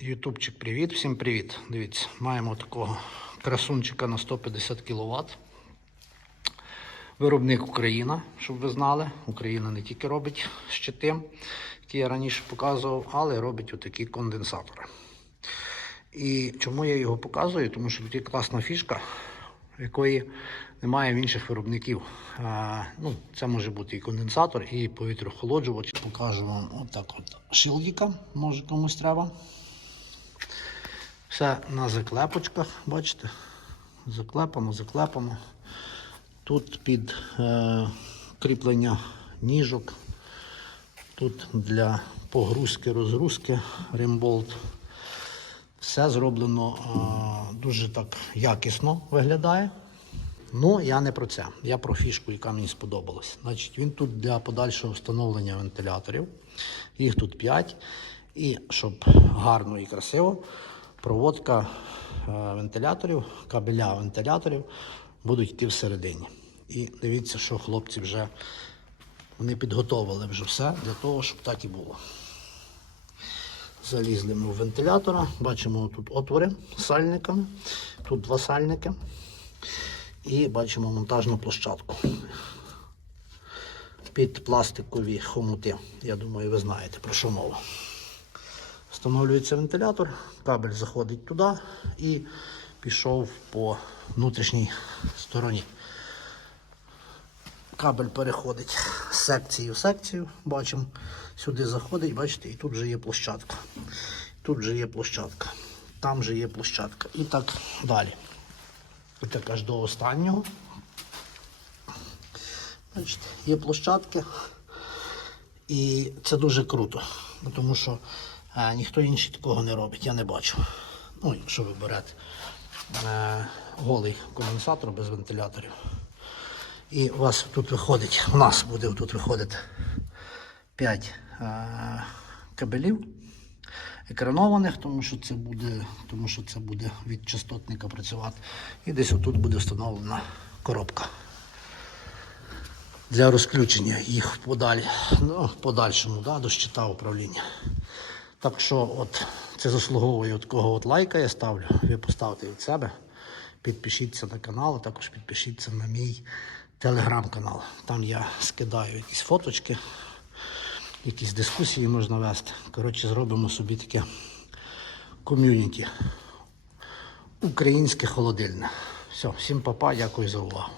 Ютубчик, привіт, всім привіт. Дивіться, маємо такого красунчика на 150 кВт. Виробник Україна, щоб ви знали. Україна не тільки робить щити, які я раніше показував, але робить отакі конденсатори. І чому я його показую? Тому що тут є класна фішка, якої немає в інших виробників. А, ну, це може бути і конденсатор, і повітрохолоджувач. Покажу вам отак от шилдіка, може комусь треба. Все на заклепочках, бачите? Заклепано, заклепано. Тут під е, кріплення ніжок, тут для погрузки, розгрузки римболт. Все зроблено е, дуже так якісно виглядає. Ну, я не про це. Я про фішку, яка мені сподобалась. Значить, він тут для подальшого встановлення вентиляторів. Їх тут 5. І щоб гарно і красиво, проводка е, вентиляторів, кабеля вентиляторів будуть йти всередині. І дивіться, що хлопці вже вони підготовили вже все для того, щоб так і було. Залізли ми в вентилятора, бачимо тут отвори з сальниками, тут два сальники. І бачимо монтажну площадку під пластикові хомути. Я думаю, ви знаєте про що мова. Встановлюється вентилятор, кабель заходить туди і пішов по внутрішній стороні. Кабель переходить з секції в секцію, бачимо, сюди заходить, бачите, і тут вже є площадка. Тут вже є площадка, там вже є площадка. І так далі. І так аж до останнього. Бачите, є площадки. І це дуже круто, тому що е, ніхто інший такого не робить, я не бачу. Ну, якщо ви берете е, голий конденсатор без вентиляторів. І у вас тут виходить, у нас буде тут виходити 5 е, кабелів екранованих, тому що це буде, тому що це буде від частотника працювати. І десь отут буде встановлена коробка для розключення їх подалі, ну, подальшому да, до щита управління. Так що от це заслуговує от такого от лайка я ставлю. Ви поставте від себе. Підпишіться на канал, а також підпишіться на мій телеграм-канал. Там я скидаю якісь фоточки, якісь дискусії можна вести. Коротше, зробимо собі таке ком'юніті. Українське холодильне. Все, всім папа, дякую за увагу.